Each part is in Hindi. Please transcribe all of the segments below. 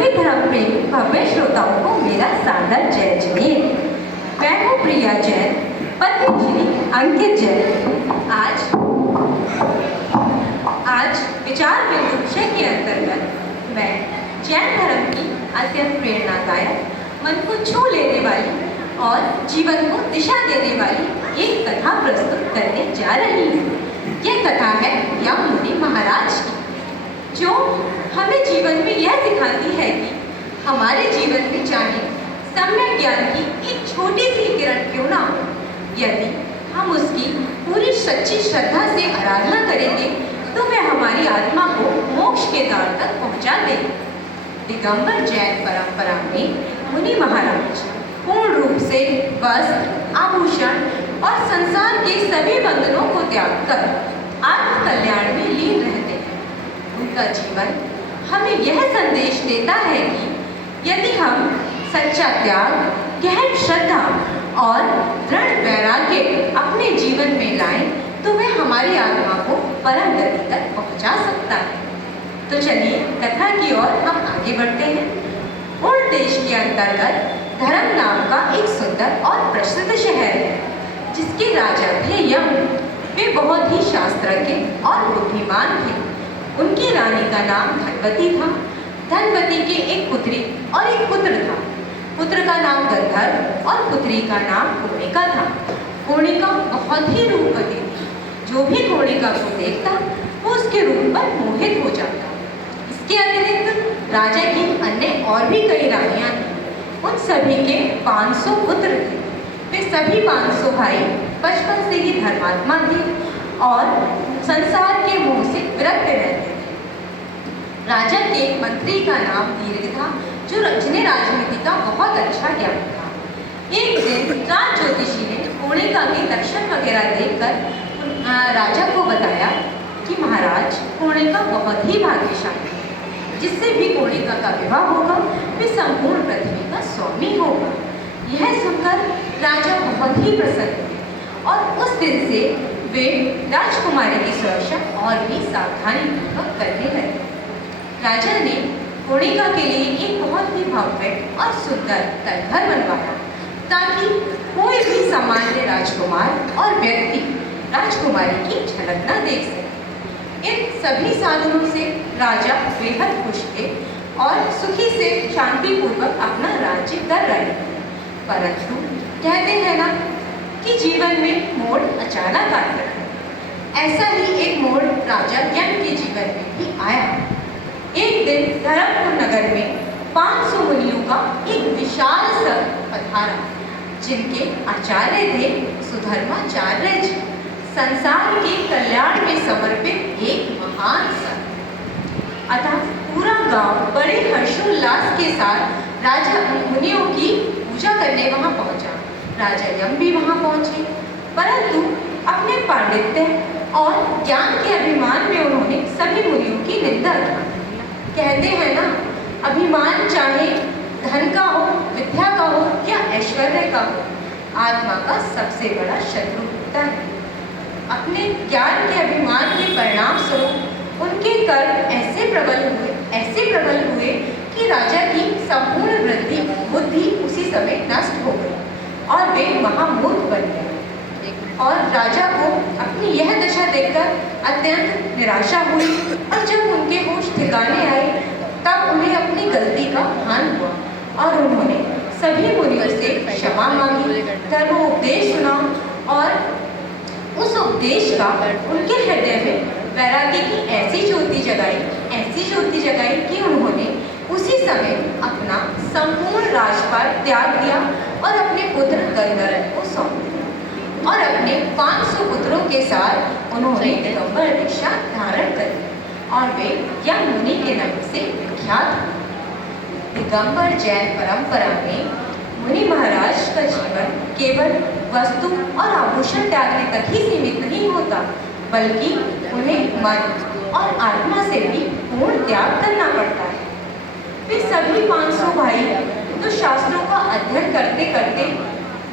सभी धर्म प्रेमी भव्य श्रोताओं को मेरा सादर जय जय। मैं हूँ प्रिया जैन, पत्नी श्री अंकित जैन। आज विचार बिंदु विषय के अंतर्गत मैं जैन धर्म की अत्यंत प्रेरणादायक, मन को छू लेने वाली और जीवन को दिशा देने वाली एक कथा प्रस्तुत करने जा रही हूँ। यह कथा है यम मुनि महाराज की, जो हमें जीवन में यह सिखाती है कि हमारे जीवन में चाहे सम्यक ज्ञान की एक छोटी सी किरण क्यों ना हो, यदि हम उसकी पूरी सच्ची श्रद्धा से आराधना करेंगे तो वह हमारी आत्मा को मोक्ष के द्वार तक पहुंचा देगी। दिगंबर जैन परंपरा में मुनि महाराज पूर्ण रूप से वस्त्र, आभूषण और संसार के सभी बंधनों को त्याग कर आत्म कल्याण में लीन रहते हैं। उनका जीवन हमें यह संदेश देता है कि यदि हम सच्चा त्याग, गहन श्रद्धा और दृढ़ वैराग्य अपने जीवन में लाएं तो वह हमारी आत्मा को परम गति तक पहुंचा सकता है। तो चलिए कथा की ओर हम आगे बढ़ते हैं। उड़ देश के अंतर्गत धर्म नाम का एक सुंदर और प्रसिद्ध शहर है, जिसके राजा थे यम। वे बहुत ही शास्त्रज्ञ और बुद्धिमान थे। उनकी रानी का नाम धनवती था। धनवती के एक पुत्री और एक पुत्र था। पुत्र का नाम गंधर्व और पुत्री का नाम पूर्णिका था। पूर्णिका बहुत ही रूपवती थी। जो भी पूर्णिका को देखता वो उसके रूप पर मोहित हो जाता। इसके अतिरिक्त राजा की अन्य और भी कई रानियां थीं। उन सभी के 500 पुत्र थे। वे सभी 500 भाई बचपन से ही धर्मात्मा थे और संसार के मोह से विरक्त रहते थे। राजा के मंत्री का नाम दीर्घ था, जिन्हें राजनीति का बहुत अच्छा ज्ञान था। एक दिन राज ज्योतिषी ने पूर्णिका के लक्षण वगैरह देखकर राजा को बताया कि महाराज, पूर्णिका बहुत ही भाग्यशाली है। जिससे भी पूर्णिका का विवाह होगा वे संपूर्ण पृथ्वी का स्वामी होगा। यह सुनकर राजा बहुत ही प्रसन्न हुए और उस दिन से वे राजकुमारी की सुरक्षा और भी सावधानीपूर्वक करने लगे। राजा ने पूर्णिका के लिए एक बहुत ही भव्य और सुंदर तलघर बनवाया, ताकि कोई भी सामान्य राजकुमार और व्यक्ति राजकुमारी की झलक न देख सके। इन सभी साधनों से राजा बेहद खुश थे और सुखी से शांतिपूर्वक अपना राज्य कर रहे थे। परंतु कहते हैं ना कि जीवन में मोड़ अचानक आता है। ऐसा ही एक मोड़ राजा यम के जीवन में भी आया। एक दिन धर्मपुर नगर में 500 मुनियों का एक विशाल संघ पधारा, जिनके आचार्य थे सुधर्माचार्य जी। संसार के कल्याण में समर्पित एक महान संघ। अतः पूरा गांव बड़े हर्षोल्लास के साथ राजा मुनियों की पूजा करने वहां पहुंचा। राजा यम भी वहां पहुंचे, परंतु अपने पांडित्य और ज्ञान के अभिमान में उन्होंने सभी मुनियों की निंदा की। कहते हैं ना, अभिमान चाहे धन का हो, विद्या का हो या ऐश्वर्य का हो, आत्मा का सबसे बड़ा शत्रु होता है। अपने ज्ञान के अभिमान के परिणाम स्वरूप उनके कर्म ऐसे प्रबल हुए कि राजा की संपूर्ण बुद्धि उसी समय नष्ट हो गई और वे महामूर्ख बन गए। और राजा को अपनी यह दशा देखकर अत्यंत निराशा हुई और जब उनके होश ठिकाने आए तब उन्हें अपनी गलती का भान हुआ और उन्होंने सभी मुनियों से क्षमा मांगी, धर्मोपदेश सुना और उस उपदेश का उनके हृदय में वैराग्य की ऐसी ज्योति जगाई कि उन्होंने उसी समय अपना संपूर्ण राजपाट त्याग दिया और अपने पुत्र गंधर्व को सौंप दिया और अपने 500 पुत्रों के साथ उन्होंने दिगंबर दीक्षा धारण कर ली और वे यम मुनि के नाम से विख्यात हुए। दिगंबर जैन परंपरा में मुनि महाराज का जीवन केवल वस्तु और आभूषण त्यागने तक ही सीमित नहीं होता, बल्कि उन्हें मन और आत्मा से भी पूर्ण त्याग करना पड़ता है। वे सभी 500 भाई तो शास्त्रों का अध्ययन करते करते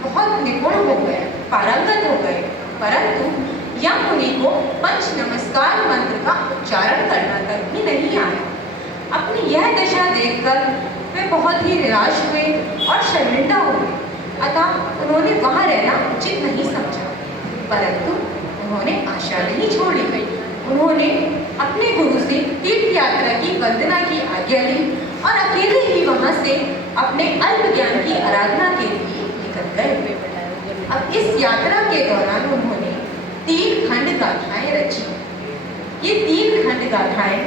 बहुत निपुण हो गए, पारंगत हो गए, परंतु यम मुनि को पंच नमस्कार मंत्र का उच्चारण करना तक भी नहीं आया। अपनी यह दशा देखकर वे बहुत ही निराश हुए और शर्मिंदा हुए। अतः उन्होंने वहाँ रहना उचित नहीं समझा, परंतु उन्होंने आशा नहीं छोड़ी। उन्होंने अपने गुरु से तीर्थ यात्रा की वंदना की आज्ञा ली और अकेले ही वहाँ से अपने अल्प ज्ञान की आराधना के लिए निकल गए। अब इस यात्रा के दौरान उन्होंने 3 खंड गाथाएं रची। ये 3 खंड गाथाएं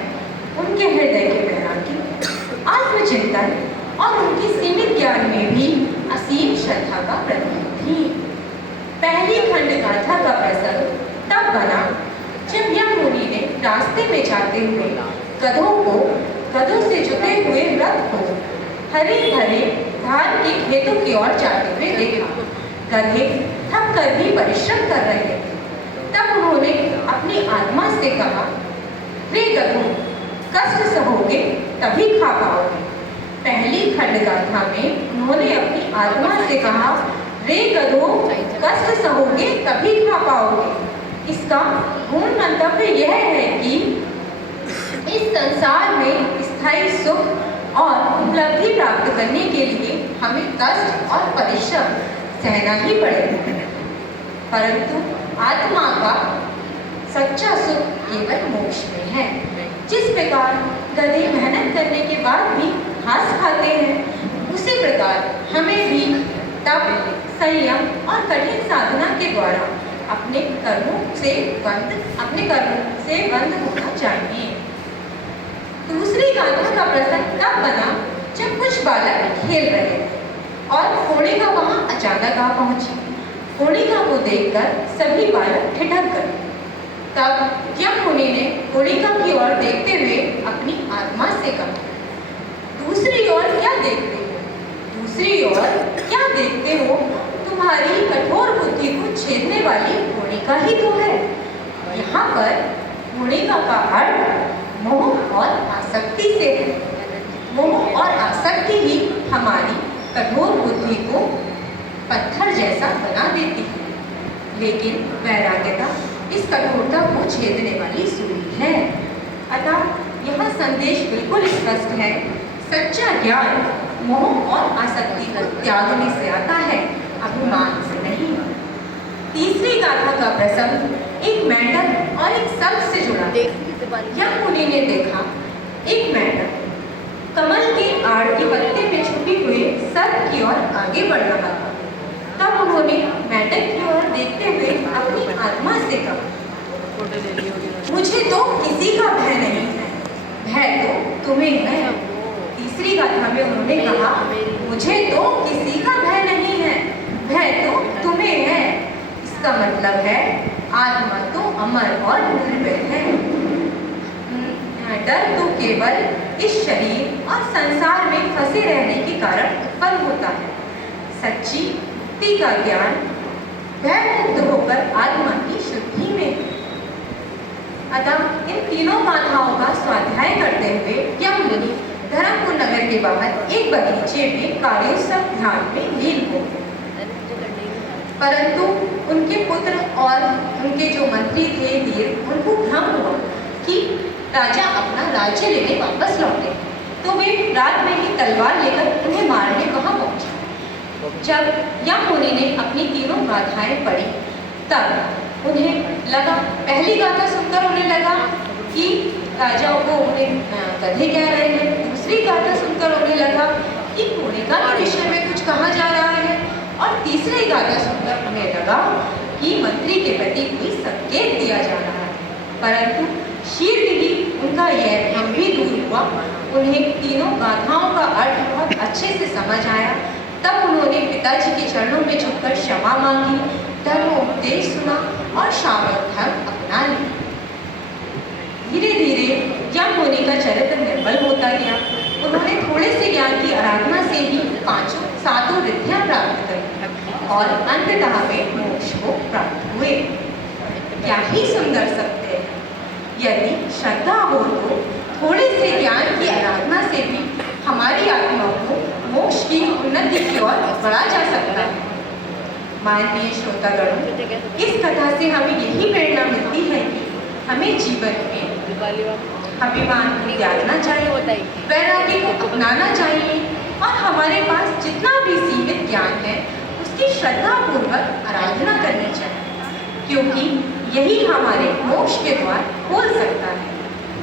उनके हृदय के वैराग्य, आत्मचिंतन और उनके सीमित ज्ञान में भी असीम श्रद्धा का प्रतीक थी। पहली खंड गाथा का प्रसंग तब बना जब यम मुनि ने रास्ते में जाते हुए गधों से जुटे हुए रथ को हरे भरे धान के खेतों की ओर जाते हुए देखा। गधे थक कर भी परिश्रम कर रहे थे। तब उन्होंने अपनी आत्मा से कहा, वे गधों, कष्ट सहोगे तभी खा पाओगे। पहली खंड गाथा में उन्होंने अपनी आत्मा से कहा, वे गधों, कष्ट सहोगे तभी खा पाओगे। इसका मूल मंतव्य यह है कि इस संसार में स्थायी सुख और उपलब्धि प्राप्त करने के लिए हमें कष्ट और परिश्रम सहना ही पड़ेगा, परंतु आत्मा का सच्चा सुख केवल मोक्ष में है। जिस प्रकार गधे मेहनत करने के बाद भी घास खाते हैं, उसी प्रकार हमें भी तप, संयम और कठिन साधना के द्वारा अपने कर्मों से बंद होना चाहिए। दूसरी गाथा का प्रसंग तब बना जब कुछ बालक खेल रहे थे और होलिका वहां अचानक आ पहुंची। होलिका को देखकर सभी बालक ठिठक गए। तब यम मुनि ने होलिका की ओर देखते हुए अपनी आत्मा से कहा, दूसरी ओर क्या देखते हो? दूसरी ओर क्या देखते हो? तुम्हारी कठोर बुद्धि को छेदने वाली होलिका ही तो है। यहाँ पर होलिका का अर्थ मोह और आसक्ति से है। मोह और आसक्ति ही हमारी कठोर बुद्धि को पत्थर जैसा बना देती है, लेकिन वैराग्यता इस कठोरता को छेदने वाली सूली है। अतः यह संदेश बिल्कुल स्पष्ट है, सच्चा ज्ञान मोह और आसक्ति को त्यागने से आता है, अभिमान से नहीं। तीसरी गाथा का प्रसंग एक मेंढक और एक सर्प से जुड़ा। यम मुनि ने देखा एक मेंढक कमल के आड़ के पत्ते में छुपी हुई सर्प की ओर आगे बढ़ रहा था। तब उन्होंने मेंढक की ओर देखते हुए अपनी आत्मा से कहा, मुझे तो किसी का भय नहीं है, भय तो तुम्हें है। तीसरी गाथा में उन्होंने कहा, मुझे तो किसी का भय नहीं है, भय तो तुम्हें है। इसका मतलब है आत्मा तो अमर और निर्भय है। डर तो केवल इस शरीर और संसार में फंसे रहने के कारण उत्पन्न होता है। सच्ची मुक्ति का ज्ञान भय मुक्त होकर आत्मा की शुद्धि में। अतः इन तीनों गाथाओं का स्वाध्याय करते हुए यम मुनि धर्मपुर नगर के बाहर एक बगीचे में कार्योत्सव ध्यान में लीन हो गए। परंतु उनके पुत्र और उनके जो मंत्री थे वीर, उनको भ्रम हुआ कि राजा अपना राज्य लेने वापस लौटे, तो वे रात में ही तलवार लेकर उन्हें मारने वहां पहुंचे। जब यम मुनि ने अपनी तीनों गाथाएं पढ़ी, तब उन्हें लगा, पहली गाथा सुनकर उन्हें लगा कि राजा को उन्हें गधे कह रहे हैं। दूसरी गाथा सुनकर उन्हें लगा कि होलिका के विषय में कुछ कहा जा रहा है, और तीसरी गाथा सुनकर उन्हें लगा कि मंत्री के प्रति कोई संकेत दिया जा रहा है। परंतु शीघ्र ही उनका यह भ्रम भी दूर हुआ। उन्हें तीनों गाथाओं का अर्थ बहुत अच्छे से समझ आया। तब उन्होंने पिताजी के चरणों में झुककर क्षमा मांगी, धर्मोपदेश सुना और शावक धर्म अपना लिया। धीरे धीरे यम मुनि का चरित्र निर्मल होता गया। उन्होंने थोड़े से ज्ञान की आराधना से ही 7 रिद्धियां प्राप्त करी और अंततः वे मोक्ष को प्राप्त हुए। क्या ही सुंदर सत्य है। यदि श्रद्धा हो तो थोड़े से ज्ञान की आराधना से भी हमारी आत्मा को मोक्ष की उन्नति की ओर बढ़ा जा सकता है। माननीय श्रोतागण, इस कथा से हमें यही प्रेरणा मिलती है कि हमें जीवन में अभिमान को त्यागना चाहिए, वैराग्य को अपनाना चाहिए और हमारे पास जितना भी सीमित ज्ञान है उसकी श्रद्धापूर्वक आराधना करनी चाहिए, क्योंकि यही हमारे मोक्ष के द्वार खोल सकता है।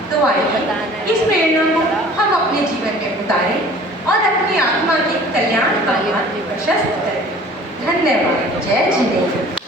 तो आइए इस प्रेरणा को हम अपने जीवन में उतारें और अपनी आत्मा के कल्याण का मार्ग प्रशस्त करें। धन्यवाद। जय जिनेन्द्र।